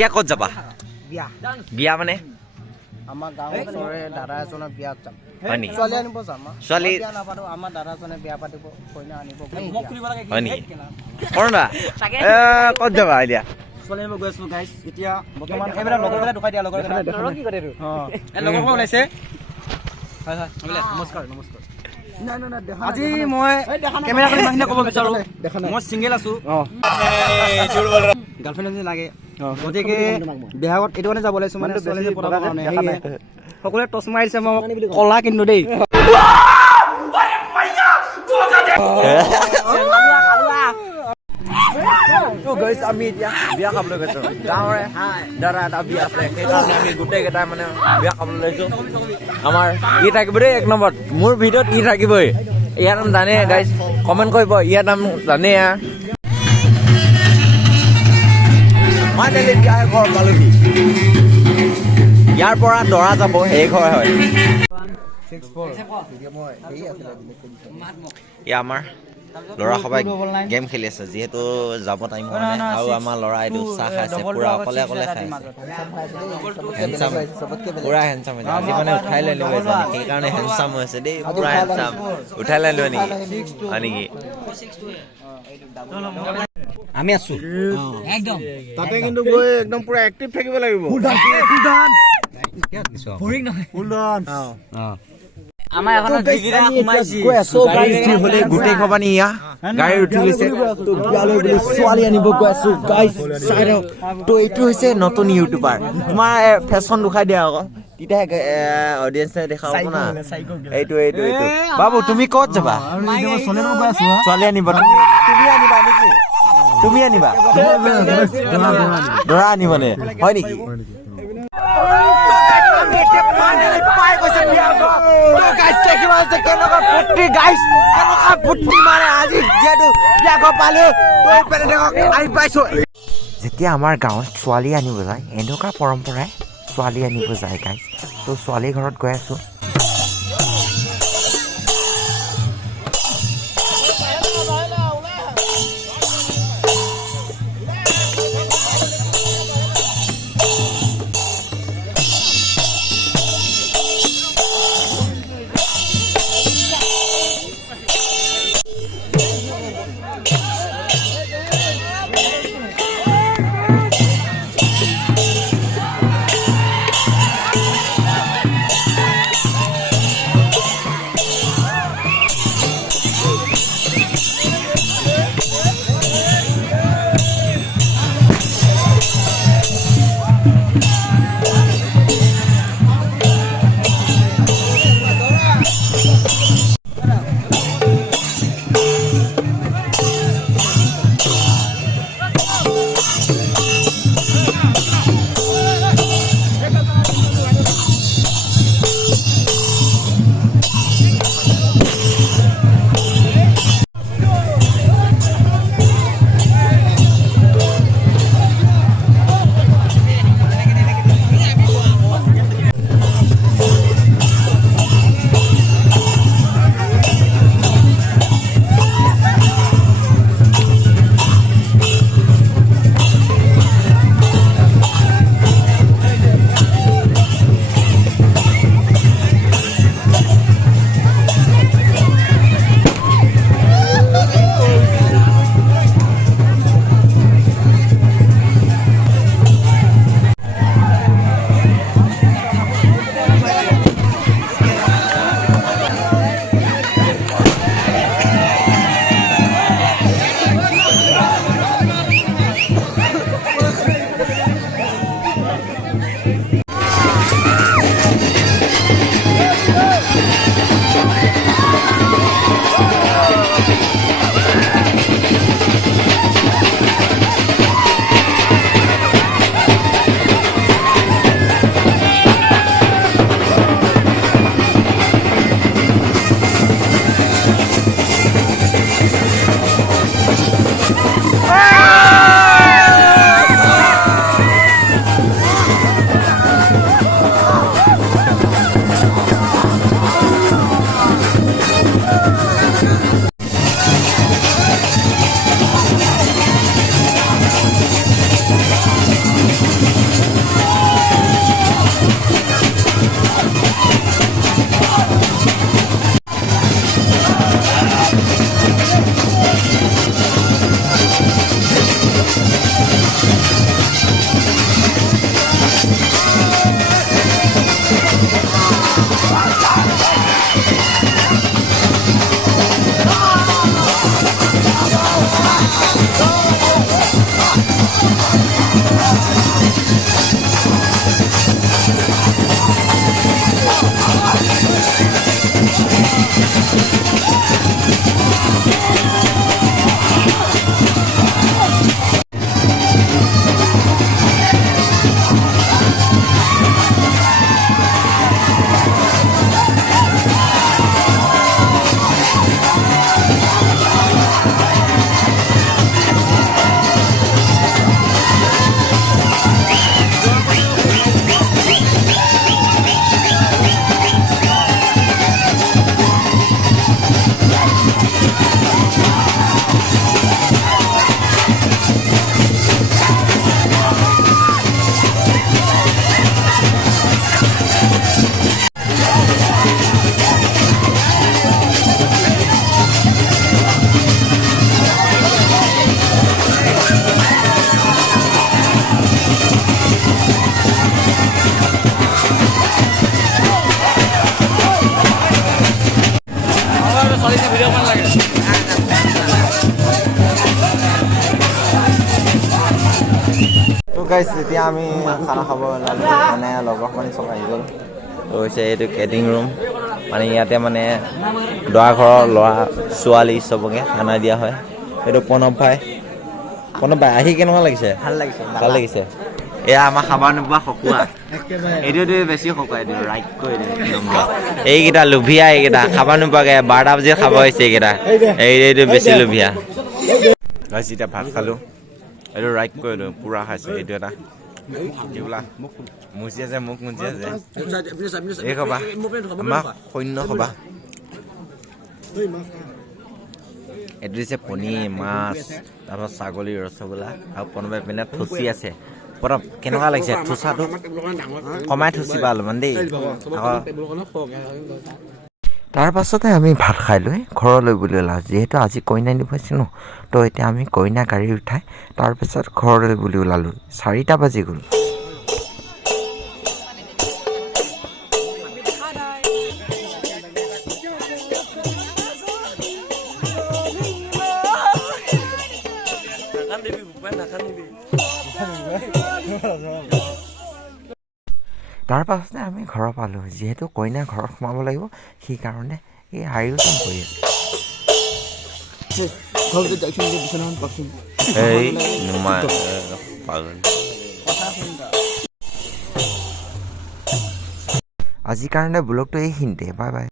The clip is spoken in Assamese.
এতিয়া ক'ত যাবা বিয়া বিয়া মানে আমাৰ গাঁৱৰ ওচৰৰে দাদা এজনৰ বিয়াত যাম হয় নেকি ছোৱালী আনিব যাম ছোৱালী বিয়া নাপাতো আমাৰ দাদাজনে বিয়া পাতিব কইনা আনিব হয় নেকি কৰণা ক'ত যাবা এতিয়া ছোৱালী আনিব গৈ আছো গাইছ এতিয়া বৰ্তমান এইবিলাক লগৰবিলাক দুখাই দিয়া লগৰবিলাক কি কৰে এইটো এই লগৰখন ওলাইছে হয় হয় নমস্কাৰ নমস্কাৰ আজি মই কেমেৰাখন ইমানখিনি ক'ব বিচাৰোঁ মই ছিংগেল আছোঁ গাৰ্লফ্ৰেণ্ড এজনী লাগে গতিকে বিহাৰত এইটো কাৰণে যাব লাগিছোঁ মানে ছোৱালী পঢ়াবৰ কাৰণে সকলোৱে টচ মাৰিছে মই কলা কিন্তু দেই আমি এতিয়া বিয়া খাবলৈ গৈছোঁ গাঁৱৰে দাদা এটা বিয়া আছে সেইকাৰণে আমি গোটেইকেইটাই মানে বিয়া খাবলৈ লৈছোঁ আমাৰ ই থাকিব দেই 1 নম্বৰত মোৰ ভিডিঅ'ত ই থাকিবই ইয়াৰ নাম জানে গাইজ কমেণ্ট কৰিব ইয়াৰ নাম জানে ঘৰ পালোহি ইয়াৰ পৰা দৰা যাব সেই ঘৰ হয় আমাৰ ল'ৰা সবাই গেম খেলি আছে যিহেতু যাব টাইম হোৱা নাই আৰু আমাৰ ল'ৰা এইটো চাহ খাইছে পুৰা অকলে অকলে খাই হেণ্ডচাম পুৰা হেণ্ডচাম হৈছে আজি মানে উঠাই লৈ আনিব সেইকাৰণে হেণ্ডচাম হৈছে দেই পুৰা হেণ্ডচাম উঠাই লৈ আনিব নেকি হয় নেকি আমি আছো একদম তাতে কিন্তু গৈ একদম পুৰা এক্টিভ থাকিব লাগিব আমাৰ এখন জিগিৰা সোমাইছি হলে গোটেই খবানি ইয়া গাড়ী উঠি গৈছে তো বিয়ালৈ বুলি ছোৱালী আনিব গৈ আছো গাইস চাই ৰক তো এইটো হৈছে নতুন ইউটিউবাৰ তোমাৰ ফেশ্বন দেখাই দিয়া আকৌ তেতিয়া অডিয়েন্সে দেখাব না এইটো এইটো এইটো বাবু তুমি ক'ত যাবা ছোৱালী আনিব তুমি আনিবা নেকি তুমি আনিবা দৰা আনিবনে হয় নেকি যেতিয়া আমাৰ গাঁৱত ছোৱালী আনিব যায় এনেকুৱা পৰম্পৰাই ছোৱালী আনিব যায় গাইজ তো ছোৱালী ঘৰত গৈ আছো তো গাইছ এতিয়া আমি খানা খাব ওলালো মানে লগৰখিনি চব আহি গ'ল তো হৈছে এইটো কেটিং ৰুম মানে ইয়াতে মানে দৰা ঘৰৰ ল'ৰা ছোৱালী চবকে খানা দিয়া হয় এইটো প্ৰণৱ ভাই আহি কেনেকুৱা লাগিছে ভাল লাগিছে এয়া আমাৰ খাব নোপোৱা খকুৱা এইটোতো বেছি খকুৱা এইটো ৰাইট কৰি এইকেইটা লোভিয়া এইকেইটা খাব নোপোৱাকৈ 12টা বজাত খাব হৈছে এইকেইটা এইটো বেছি লোভিয়া গাইছ এতিয়া ভাত খালোঁ এইটো ৰাইট কৰিলোঁ পূৰা খাইছোঁ এইটো এটা বোলা মুচি আছে মোক মুচি আছে এই খবা আমাক সৈন্য খবা এইটো দিছে পনীৰ মাছ তাৰপাছত ছাগলী ৰসগোল্লা আৰু প্ৰণৱে পিনে থুচি আছে প্ৰণৱ কেনেকুৱা লাগিছে থুচাটো কমাই থুচিবা অলপমান দেই তাৰ পাছতে আমি ভাত খাই লৈ ঘৰলৈ বুলি ওলাওঁ যিহেতু আজি কইনা নিব আহিছোঁ ন তো এতিয়া আমি কইনা গাড়ী উঠাই তাৰপিছত ঘৰলৈ বুলি ওলালোঁ 4টা বাজি গ'ল তাৰ পাছতে আমি ঘৰ পালোঁ যিহেতু কইনা ঘৰত সোমাব লাগিব সেইকাৰণে এই আয়োজন কৰি আছে আজিৰ কাৰণে ব্লগটো এইখিনিতে বাই বাই